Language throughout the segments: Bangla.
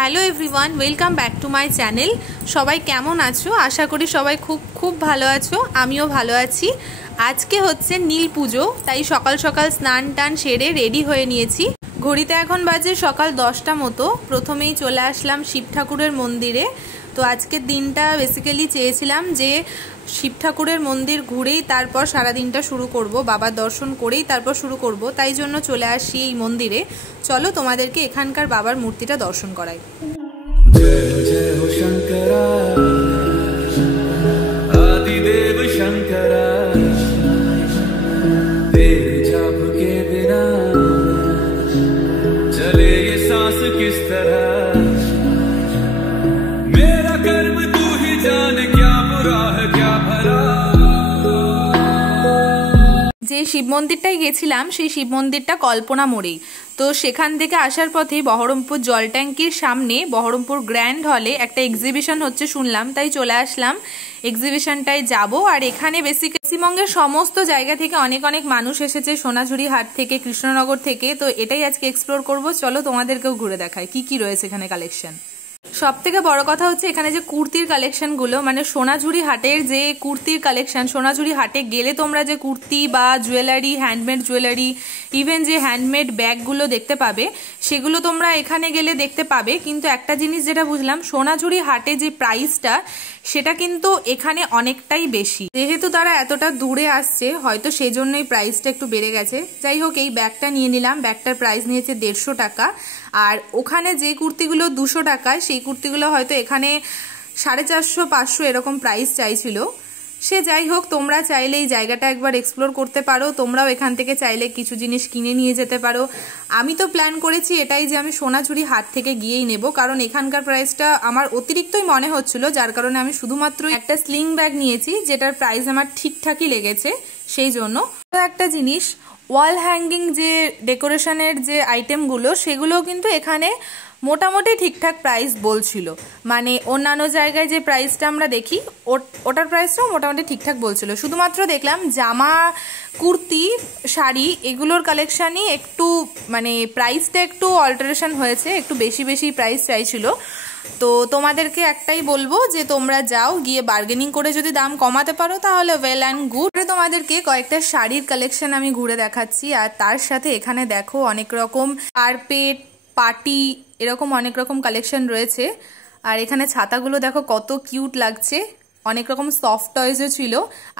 Hello everyone, welcome back to my channel. সবাই কেমন আছো? আশা করি সবাই খুব খুব ভালো আছো। আমিও ভালো আছি। আজকে হচ্ছে নীল পুজো, তাই সকাল সকাল স্নান টান সেরে রেডি হয়ে নিয়েছি। ঘড়িতে এখন বাজে সকাল 10টা মতো। প্রথমেই চলে আসলাম শিব ঠাকুরের মন্দিরে। তো আজকের দিনটা বেসিক্যালি চেয়েছিলাম যে শিব ঠাকুরের মন্দির ঘুরেই তারপর সারাদিনটা শুরু করব, বাবার দর্শন করেই তারপর শুরু করব, তাই জন্য চলে আসি এই মন্দিরে। চলো তোমাদেরকে এখানকার বাবার মূর্তিটা দর্শন করাই। जय जय हो शंकरा आदिदेव शंकरा तेरे जाप के बिना चले ये सांस किस तरह मेरा कर्म तू ही जाने क्या बुरा है क्या भला। যে শিব মন্দিরটাই গেছিলাম সেই শিব মন্দিরটা কল্পনা মোড়েই। তো সেখান থেকে আসার পথেই বহরমপুর জল ট্যাঙ্কির সামনে বহরমপুর গ্র্যান্ড হলে একটা এক্সিবিশন হচ্ছে শুনলাম, তাই চলে আসলাম। এক্সিবিশনটায় যাব। আর এখানে পশ্চিমবঙ্গের সমস্ত জায়গা থেকে অনেক অনেক মানুষ এসেছে, সোনাঝুরি হাট থেকে, কৃষ্ণনগর থেকে। তো এটাই আজকে এক্সপ্লোর করব। চলো তোমাদেরকেও ঘুরে দেখায় কি কি রয়েছে এখানে কালেকশন। সব থেকে বড় কথা হচ্ছে এখানে যে কুর্তির কালেকশনগুলো, মানে সোনাঝুরি হাটের যে কুর্তির কালেকশন, সোনাঝুরি হাটে গেলে তোমরা যে কুর্তি বা জুয়েলারি, হ্যান্ডমেড জুয়েলারি, ইভেন যে হ্যান্ডমেড ব্যাগগুলো দেখতে পাবে, সেগুলো তোমরা এখানে গেলে দেখতে পাবে। কিন্তু একটা জিনিস যেটা বুঝলাম, সোনাঝুরি হাটে যে প্রাইসটা সেটা কিন্তু এখানে অনেকটাই বেশি। যেহেতু তারা এতটা দূরে আসছে, হয়তো সেই জন্যই প্রাইসটা একটু বেড়ে গেছে। যাই হোক, এই ব্যাগটা নিয়ে নিলাম। ব্যাগটার প্রাইস নিয়েছে 150 টাকা। আর ওখানে যে কুর্তিগুলো 200 টাকায়, সেই কুর্তিগুলো হয়তো এখানে 450-500 এরকম প্রাইস চাইছিল। সে যাই হোক, তোমরা চাইলে এই জায়গাটা একবার এক্সপ্লোর করতে পারো। তোমরাও এখান থেকে চাইলে কিছু জিনিস কিনে নিয়ে যেতে পারো। আমি তো প্ল্যান করেছি এটাই যে আমি সোনাঝুরি হাট থেকে গিয়েই নেব, কারণ এখানকার প্রাইসটা আমার অতিরিক্তই মনে হচ্ছিল, যার কারণে আমি শুধুমাত্র একটা স্লিং ব্যাগ নিয়েছি, যেটার প্রাইস আমার ঠিকঠাকই লেগেছে। সেই জন্য একটা জিনিস, ওয়াল হ্যাঙ্গিং যে ডেকোরেশনের যে আইটেমগুলো, সেগুলো কিন্তু এখানে মোটামুটি ঠিকঠাক প্রাইস বলছিল। মানে অন্যান্য জায়গায় যে প্রাইসটা আমরা দেখি ওটার প্রাইসটাও মোটামুটি ঠিকঠাক বলছিল। শুধুমাত্র দেখলাম জামা, কুর্তি, শাড়ি এগুলোর কালেকশানই একটু মানে প্রাইসটা একটু অল্টারেশন হয়েছে, একটু বেশি বেশি প্রাইস চাইছিল। তো তোমাদেরকে একটাই বলবো যে তোমরা যাও, গিয়ে বার্গেনিং করে যদি দাম কমাতে পারো তাহলে ওয়েল অ্যান্ড গুড। তোমাদেরকে কয়েকটা শাড়ির কালেকশন আমি ঘুরে দেখাচ্ছি। আর তার সাথে এখানে দেখো অনেক রকম কার্পেট, পার্টি, এরকম অনেক রকম কালেকশন রয়েছে। আর এখানে ছাতাগুলো দেখো কত কিউট লাগছে। অনেক রকম সফট টয়েসও ছিল।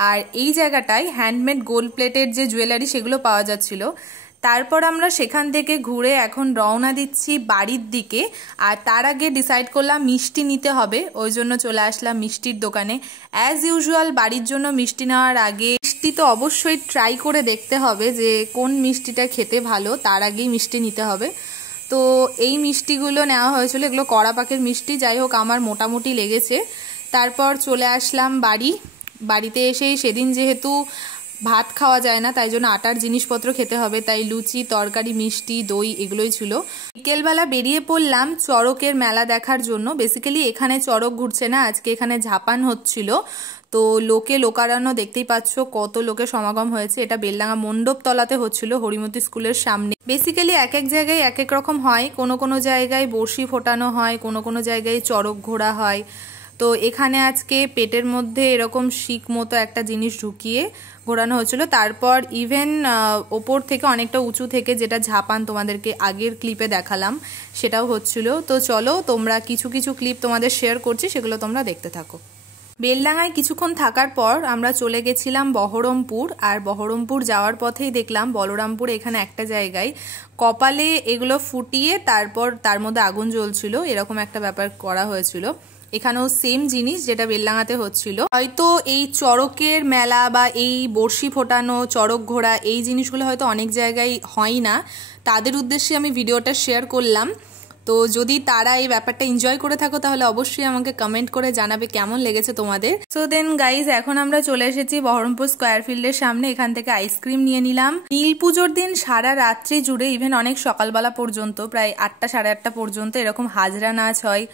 আর এই জায়গাটায় হ্যান্ডমেড গোল্ড প্লেটের যে জুয়েলারি সেগুলো পাওয়া যাচ্ছিল। তারপর আমরা সেখান থেকে ঘুরে এখন রওনা দিচ্ছি বাড়ির দিকে। আর তার আগে ডিসাইড করলাম মিষ্টি নিতে হবে, ওই জন্য চলে আসলাম মিষ্টির দোকানে। অ্যাজ ইউজুয়াল বাড়ির জন্য মিষ্টি নেওয়ার আগে মিষ্টি তো অবশ্যই ট্রাই করে দেখতে হবে যে কোন মিষ্টিটা খেতে ভালো, তার আগেই মিষ্টি নিতে হবে। তো এই মিষ্টিগুলো নেওয়া হয়েছিল, এগুলো কড়া পাকের মিষ্টি। যাই হোক, আমার মোটামুটি লেগেছে। তারপর চলে আসলাম বাড়িতে এসেই সেদিন যেহেতু ভাত খাওয়া যায় না, তাই জন্য আটার জিনিসপত্র খেতে হবে, তাই লুচি, তরকারি, মিষ্টি, দই এগুলোই ছিল। বিকেলবেলা বেরিয়ে পড়লাম চড়কের মেলা দেখার জন্য। বেসিক্যালি এখানে চড়ক ঘুরছে না, আজকে এখানে ঝাপান হচ্ছিল। তো লোকারণ্য দেখতেই পাচ্ছ, কত লোকের সমাগম হয়েছে। এটা বেলডাঙ্গা মণ্ডপতলাতে হচ্ছিল, হরিমতি স্কুলের সামনে। বেসিক্যালি এক এক জায়গায় এক এক রকম হয়। কোনো কোনো জায়গায় বড়শি ফোটানো হয়, কোনো কোনো জায়গায় চড়ক ঘোরা হয়। তো এখানে আজকে পেটের মধ্যে এরকম শিক মতো একটা জিনিস ঢুকিয়ে ঘোরানো হচ্ছিল। তারপর ইভেন ওপর থেকে অনেকটা উঁচু থেকে, যেটা ঝাপান তোমাদেরকে আগের ক্লিপে দেখালাম, সেটাও হচ্ছিল। তো চলো, তোমরা কিছু কিছু ক্লিপ তোমাদের শেয়ার করছি, সেগুলো তোমরা দেখতে থাকো। বেলডাঙ্গায় কিছুক্ষণ থাকার পর আমরা চলে গেছিলাম বহরমপুর। আর বহরমপুর যাওয়ার পথেই দেখলাম বলরামপুর এখানে একটা জায়গায় কপালে এগুলো ফুটিয়ে তারপর তার মধ্যে আগুন জ্বলছিল, এরকম একটা ব্যাপার করা হয়েছিল। এখানেও সেম জিনিস যেটা বেলডাঙ্গাতে হচ্ছিল। হয়তো এই চড়কের মেলা বা এই বড়শি ফোটানো, চড়ক ঘোড়া, এই জিনিসগুলো হয়তো অনেক জায়গায় হয় না। তাদের উদ্দেশ্যে আমি ভিডিওটা শেয়ার করলাম। তো যদি তারা এই ব্যাপারটা এনজয় করে থাকো তাহলে অবশ্যই আমাকে কমেন্ট করে জানাবে কেমন লেগেছে তোমাদের। সো দেন গাইজ, এখন আমরা চলে এসেছি বহরমপুর স্কোয়ার ফিল্ডের সামনে। এখান থেকে আইসক্রিম নিয়ে নিলাম। নীল পুজোর দিন সারা রাত্রি জুড়ে, ইভেন অনেক সকালবেলা পর্যন্ত, প্রায় 8টা সাড়ে 8টা পর্যন্ত এরকম হাজরা নাচ হয়।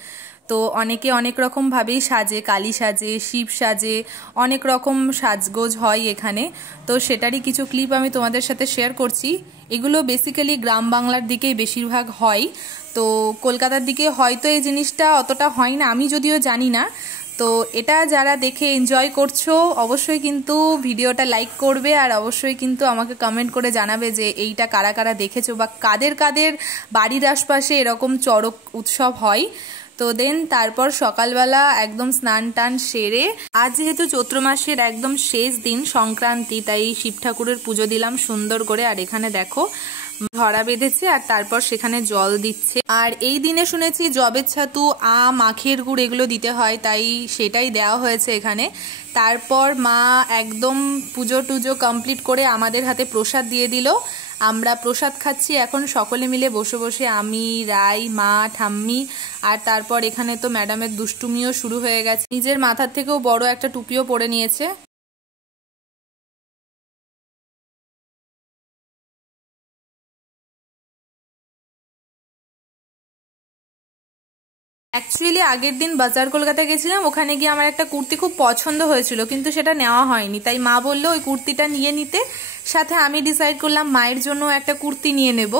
তো অনেকে অনেক রকম ভাবেই সাজে, কালী সাজে, শিব সাজে, অনেক রকম সাজগোজ হয় এখানে। তো সেটারই কিছু ক্লিপ আমি তোমাদের সাথে শেয়ার করছি। এগুলো বেসিক্যালি গ্রাম বাংলার দিকেই বেশিরভাগ হয়। তো কলকাতার দিকে হয়তো এই জিনিসটা অতটা হয় না, আমি যদিও জানি না। তো এটা যারা দেখে এনজয় করছো অবশ্যই কিন্তু ভিডিওটা লাইক করবে, আর অবশ্যই কিন্তু আমাকে কমেন্ট করে জানাবে যে এইটা কারা কারা দেখেছো বা কাদের কাদের বাড়ির আশপাশে এরকম চড়ক উৎসব হয়। তো দেন তারপর সকালবেলা একদম স্নান টান সেরে, আজ যেহেতু চৈত্র মাসের একদম শেষ দিন সংক্রান্তি, তাই শিব ঠাকুরের পুজো দিলাম সুন্দর করে। আর এখানে দেখো ধরা বেঁধেছে আর তারপর সেখানে জল দিচ্ছে। আর এই দিনে শুনেছি জবের ছাতু, আম, আখের গুড় এগুলো দিতে হয়, তাই সেটাই দেওয়া হয়েছে এখানে। তারপর মা একদম পুজো টুজো কমপ্লিট করে আমাদের হাতে প্রসাদ দিয়ে দিল। আমরা প্রসাদ খাচ্ছি এখন সকলে মিলে বসে বসে, আমি, রাই, মা, ঠাম্মি। আর তারপর এখানে তো ম্যাডামের দুষ্টুমিও শুরু হয়ে গেছে, নিজের মাথার থেকেও বড় একটা টুপিও পরে নিয়েছে। অ্যাকচুয়ালি আগের দিন বাজার কলকাতা গেছিলাম, ওখানে গিয়ে আমার একটা কুর্তি খুব পছন্দ হয়েছিল কিন্তু সেটা নেওয়া হয়নি, তাই মা বললো ওই কুর্তিটা নিয়ে নিতে। সাথে আমি ডিসাইড করলাম মায়ের জন্য একটা কুর্তি নিয়ে নেব,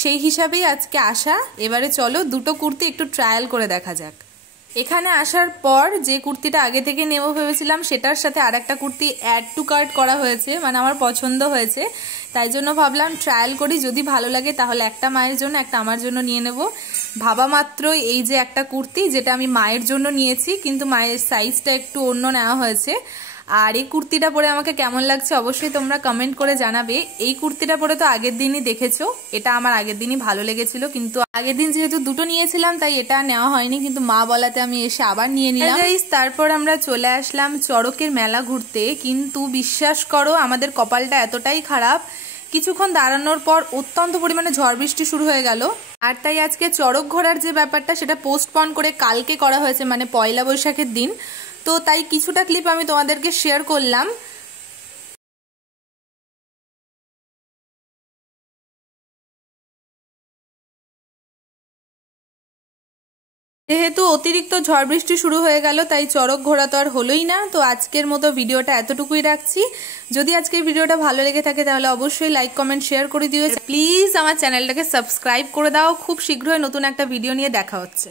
সেই হিসাবেই আজকে আসা। এবারে চলো দুটো কুর্তি একটু ট্রায়াল করে দেখা যাক। এখানে আসার পর যে কুর্তিটা আগে থেকে নেব ভেবেছিলাম সেটার সাথে আর একটা কুর্তি অ্যাড টু কার্ট করা হয়েছে, মানে আমার পছন্দ হয়েছে, তাই জন্য ভাবলাম ট্রায়াল করি, যদি ভালো লাগে তাহলে একটা মায়ের জন্য একটা আমার জন্য নিয়ে নেব। ভাবা মাত্রই এই যে একটা কুর্তি, যেটা আমি মায়ের জন্য নিয়েছি কিন্তু মায়ের সাইজটা একটু অন্য নেওয়া হয়েছে। আর এই কুর্তিটা পরে আমাকে কেমন লাগছে অবশ্যই তোমরা কমেন্ট করে জানাবে। এই কুর্তিটা পরে তো আগের দিনই দেখেছো, এটা আমার আগের দিনই ভালো লেগেছিল, কিন্তু আগের দিন যেহেতু দুটো নিয়েছিলাম তাই এটা নেওয়া হয়নি, কিন্তু মা বলাতে আমি এসে আবার নিয়ে নিলাম। তারপর আমরা চলে আসলাম চড়কের মেলা ঘুরতে, কিন্তু বিশ্বাস করো আমাদের কপালটা এতটাই খারাপ, কিছুক্ষণ দাঁড়ানোর পর অত্যন্ত পরিমাণে ঝড় বৃষ্টি শুরু হয়ে গেল। আর তাই আজকে চড়ক ঘোরার যে ব্যাপারটা সেটা পোস্টপন করে কালকে করা হয়েছে, মানে পয়লা বৈশাখের দিন। তো তাই কিছুটা ক্লিপ আমি তোমাদেরকে শেয়ার করলাম। যেহেতু অতিরিক্ত ঝড় বৃষ্টি শুরু হয়ে গেল তাই চড়ক ঘোরা তো আর হলোই না। তো আজকের মতো ভিডিওটা এতটুকুই রাখছি। যদি আজকের ভিডিওটা ভালো লেগে থাকে তাহলে অবশ্যই লাইক কমেন্ট শেয়ার করে দিও। প্লিজ আমার চ্যানেলটাকে সাবস্ক্রাইব করে দাও। খুব শীঘ্রই নতুন একটা ভিডিও নিয়ে দেখা হচ্ছে।